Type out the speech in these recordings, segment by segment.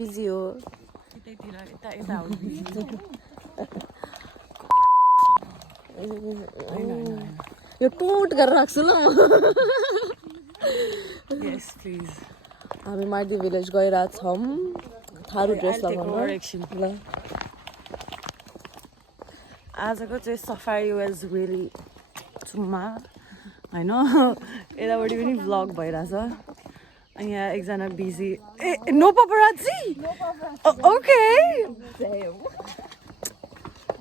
Busy हो यो टोट गरेर राख्छु ल Yes, please. हामी मार्दी भिलेज गइरहेछौँ थारू ड्रेस लगाउन ल आजको चाहिँ सफारी वाज रियली चुम्मा होइन यतापट्टि पनि भ्लग भइरहेछ अनि यहाँ एकजना busy a no paparazzi okay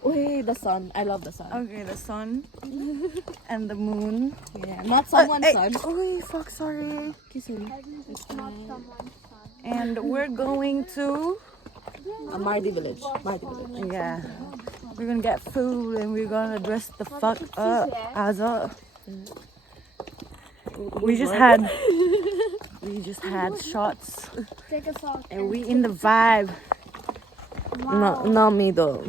Wait, the sun. I love the sun. Okay, the sun and the moon. Yeah, not someone's sun. Oh, fuck, sorry. It's not someone's son. And we're going to... Mardi village. Mardi village. Yeah. We're gonna get food and we're gonna dress the fuck up as a... We just had shots. Take a shot. And we in the vibe. No, not me though.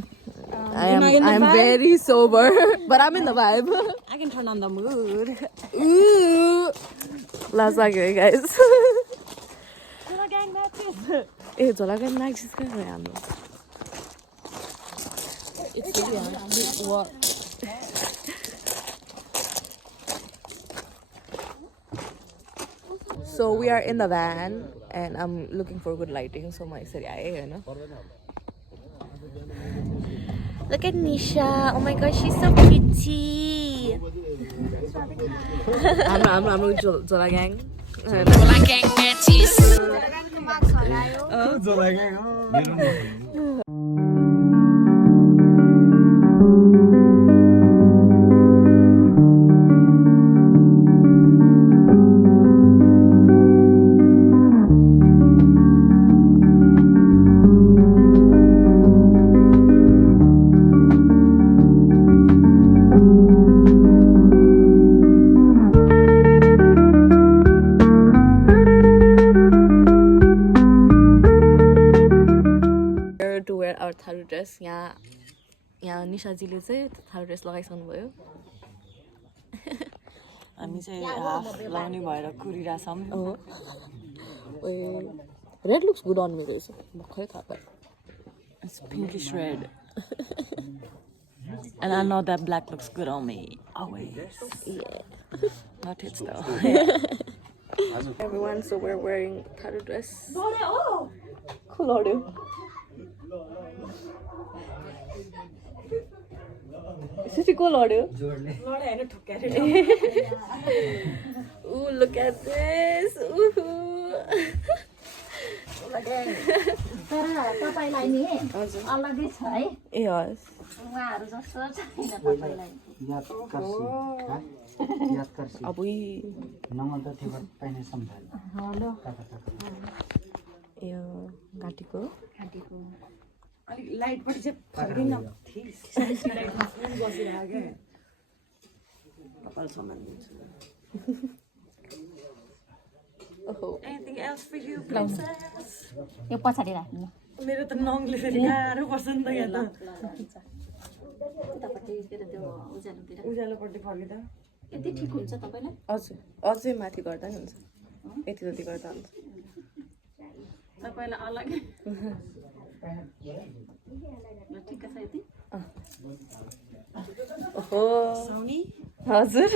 I'm very sober, but I'm in the vibe. I can turn on the mood. Ooh. Last okay, guys. Zola gang matches. Hey, Zola gang matches ka kaya ano? It's really what? So we are in the van and I'm looking for good lighting. So my sorry, you know. Look at Nisha. Oh my gosh, she's so pretty. I'm Zola gang. Zola gang matches. Zola gang. To wear our tharu dress. यहाँ निशाजीले चाहिँ Tharu dress लगाइसक्नु भयो हामी चाहिँ half लाउने भएर कुरिरहेछौँ red looks good on me रहेछ भर्खरै थाहा पाएँ It's pinkish red. And I know that black looks good on me. Always. Yeah. Not tits though. Everyone, so we're wearing tharu dress. Cool audio. Such cool audio. Ooh, look at this. Ooh. तपाईलाई नि अलगै छ है Yes. उहाँहरु जस्तो छैन तपाईलाई अब यो घाँटीको अलिक लाइटबाट चाहिँ फर्किन बसिरहेको क्या कपाल समान Anything else for you, princess? यो पछाडी राख्नु मेरो त नङले फेरि गाह्रो पर्छ नि त यहाँ त उतापट्टि फेरि त्यो उज्यालोतिर उज्यालोपट्टि फर्किँदा यति ठिक हुन्छ तपाईलाई हजुर अझै माथि गर्दा नि हुन्छ यति जति गर्दा हुन्छ तपाईलाई अलगै ल ठिक छ यति ओहो साउनी हजुर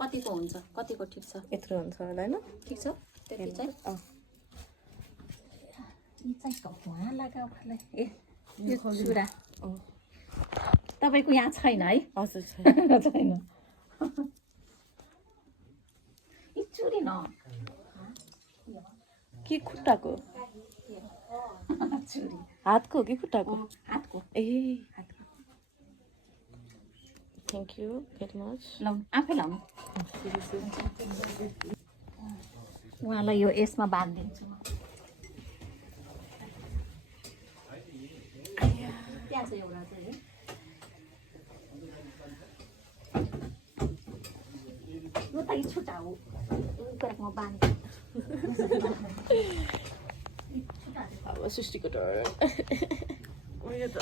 कतिको हुन्छ कतिको ठिक छ यत्रो हुन्छ होला हैन ठिक छ त्यति चाहिँ यी चाहिँ कहाँ लगाऊ खलाई ए यो चुरा तपाईको यहाँ छैन है हजुर छैन यी चुरी न के खुट्टाको चुरी हातको कि खुट्टाको हातको ए हातको थ्याङ्क यू भेरी मच लाउनु आफै लाउनु उहाँलाई यो यसमा बाँधिदिन्छु म त्यहाँ छ एउटा चाहिँ यो त छुट्टा हो म बाँध्छु अब सृष्टिको टर्न उयो त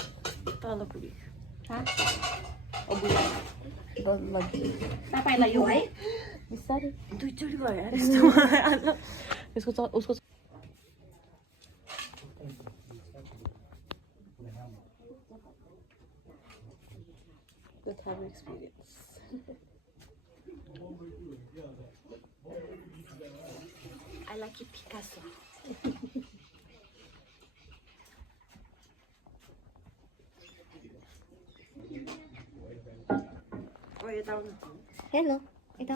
तल पुगी तपाईँलाई यो है बिस्तारै दुईचोटि भयो यार यस्तो यसको उसको the Thai experience. I like it Picasso. ओ यता आउनु Hello. Ito.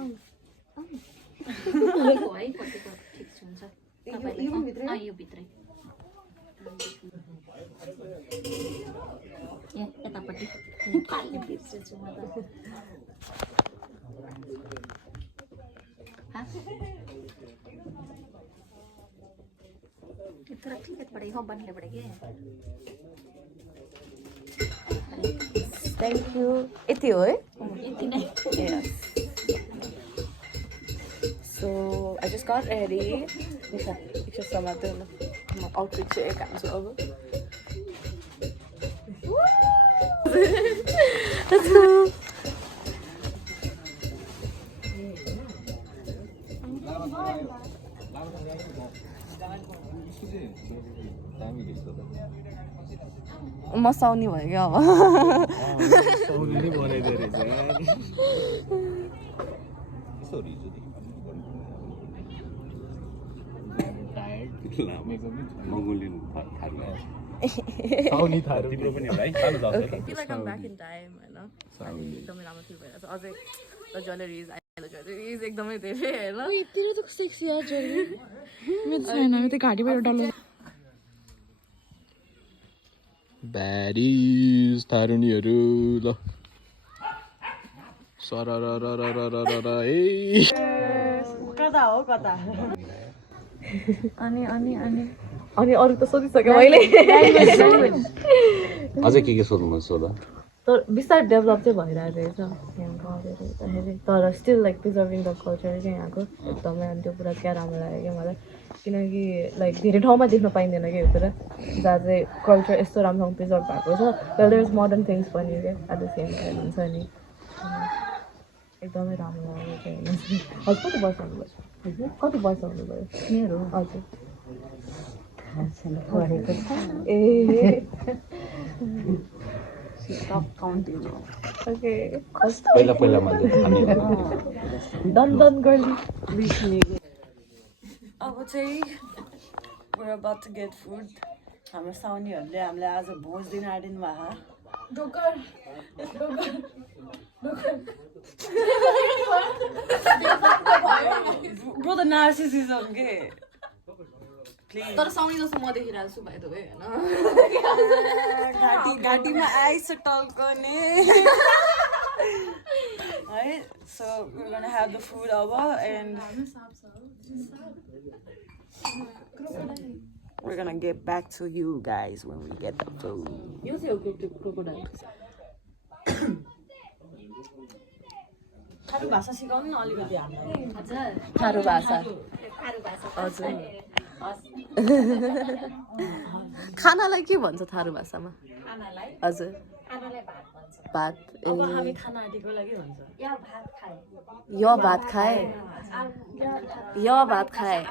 तपाईँको है कतिको ठिक हुन्छ तपाईँलाई यो भित्रै यतापट्टि पाल्ने बिर्सेछु म त थोड़ा ठीक है पड़ेगा हो बनने पड़ेगा Thank you. यति हो है? यति नै Yes. So I just got ready. Nisha, picture समात्दै होला. म आउटफिट चाहिँ काट्छु अब. Let's go. म साउनी भयो क्या अब साउनी नै बनाइदियो रहेछ साउनी थारू तिम्रो पनि होला है सानो जान्छ I feel like I'm back in time हैन एकदमै राम्रो फिल भइरहेछ अझै द ज्वेलरिज आइलो ज्वेलरिज एकदमै धेरै हैन तेरो त सेक्सी यार ज्वेलरी मेरो छैन मेरो त घाँटीबाट डल्लो ब्यारिज थारुनीहरू ल सरररररररर ए कता हो कता अनि अनि अनि अनि अरु त सोधिसके मैले अझै के सोध्नु मन सोध तर बिस्तारै डेभलप चाहिँ भइरहेको रहेछ यहाँको हेर्दाखेरि तर still like preserving the culture चाहिँ यहाँको एकदमै अनि त्यो कुरा क्या राम्रो लाग्यो क्या मलाई किनकि लाइक धेरै ठाउँमा देख्न पाइँदैन क्या यो कुरा जहाँ चाहिँ कल्चर यस्तो राम्रोसँग प्रिजर्भ भएको छ well there is modern things पनि क्या एट द सेम टाइम हुन्छ नि एकदमै राम्रो लाग्यो चाहिँ होइन हजुर कति वर्ष हुनुभयो कति वर्ष हुनुभयो मेरो हजुर ए ओके पहिला पहिला मैले खाने दन गर्ली अब चाहिँ we're about to get food हाम्रो साउनीहरूले हामीलाई आज भोज दिन आइदिनु भएको Bro, the narcissism के प्लिज तर साउनी जस्तो म देखिरहेको छु भाइ त होइन घाँटीमा आइस टल्कने है so we're gonna have the food over and we're gonna get back to you guys when we get the food. यो चाहिँ हो क्रोकोडाइल थारू भाषा सिकाउनु न अलिकति हामीलाई थारू भाषा हजुर खानालाई के भन्छ थारू भाषामा हजुर भात अब हामी खाना आँटेको लागि भन्छ यो भात खाए यो भात खाए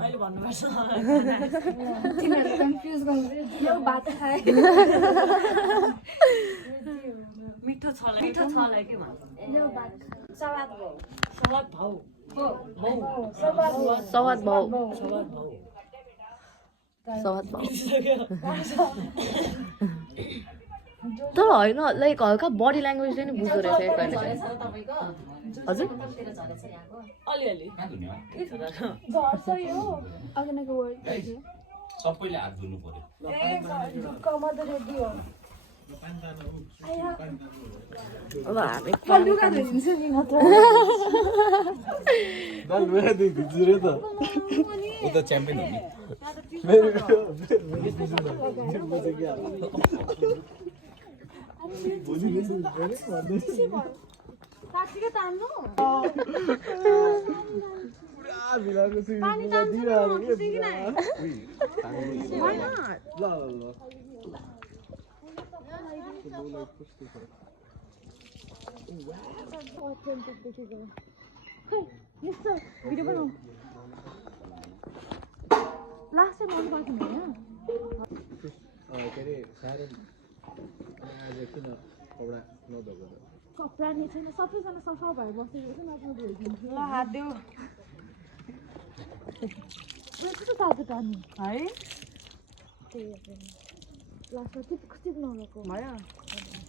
अहिले भन्नुपर्छ तिमीहरू कन्फ्युज गर्नु यो भात खाए मिठो छलाई के भन्छ यो भात सलाद भयो सवाद भाउ सवाद भाउ सवाद भाउ सवाद भाउ तर होइन लाइक हल्का बडी ल्याङ्ग्वेजले नि बुझ्दो रहेछ कहिले हजुर अलिअलि झर्छ यो अघिको वर्ड सबैले हात धुनु पर्यो कमर रेडी हो अब हामी लुगा धोइदिन्छु नि नत्र ऊ त च्याम्पियन हो नि पानी तान्छ नि म खुसी कि नै Why not? अथेन्टिक देखेको खै यस्तो भिडियो बनाऊ लास्ट टाइम आउनु पाएको थिएन हैन के अरे साह्रै आज किन कपडा नधोएको त कपडा नि छैन सबैजना सफा भएर बसेको छ आफ्नो धोइदिन्छु ल हात देऊ कस्तो तातो पानी है लास्टमा कस्तो नलको भयो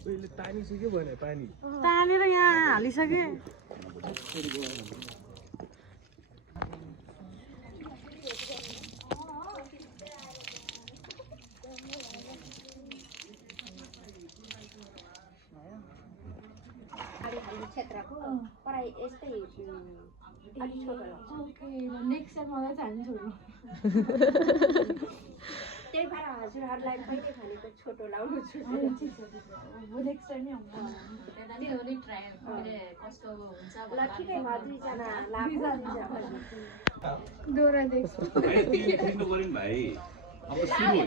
उहिले तानिसक्यो भने पानी तानेर यहाँ हालिसके क्षेत्रको पढाइ यस्तै अलिक छोटो लाग्छ ओके नेक्स्ट टाइम मलाई चाहिँ हामी छोड्नु त्यही भएर हजुरहरूलाई मैले भनेको छोटो लाउनु छु नेक्स्ट टाइम नै ल ठिकै भयो दुईजना लाग्छ डोरा देख्छु भाइ तिमीले खिच्नु पर्यो नि भाइ अब सुरु हो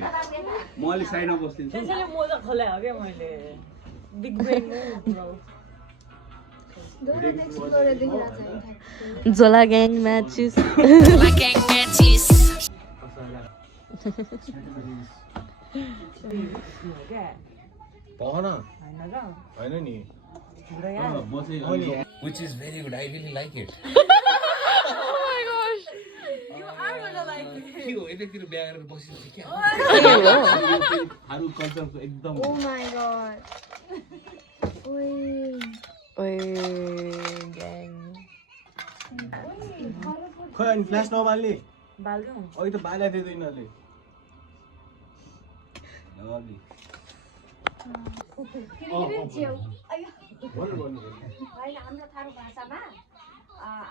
म अलि साइडमा बस्दिन्छु त्यसैले मोजा खोले हो क्या मैले बिग ब्रेन ब्रो डोरा देख्छु डोरा देखिरहेको छ झोला ग्याङ म्याचेस भन होइन र होइन नि हाम्रो यहाँ म चाहिँ which is very good I really like it के हो यतैतिर बिहा गरेर बसिन्छ क्या थारू कल्चरको एकदम ओ माय गॉड ओइ ओए ग्याङ खै अनि फ्ल्यास नबाल्ने बाल्यौँ अघि त बाला थियो यिनीहरूले lovely होइन हाम्रो थारू भाषामा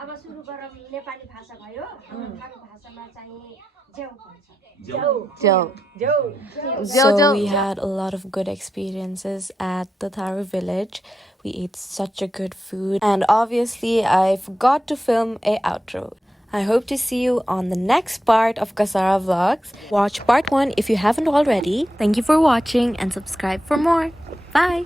अब सुरु गरौँ नेपाली भाषा भयो हाम्रो थारू भाषामा चाहिँ ज्याउ भन्छ So we had a lot of good experiences at the Tharu village. We ate such a good food. And obviously, I forgot to film a outro. I hope to see you on the next part of Kasara Vlogs. Watch part 1 if you haven't already. Thank you for watching and subscribe for more. Bye!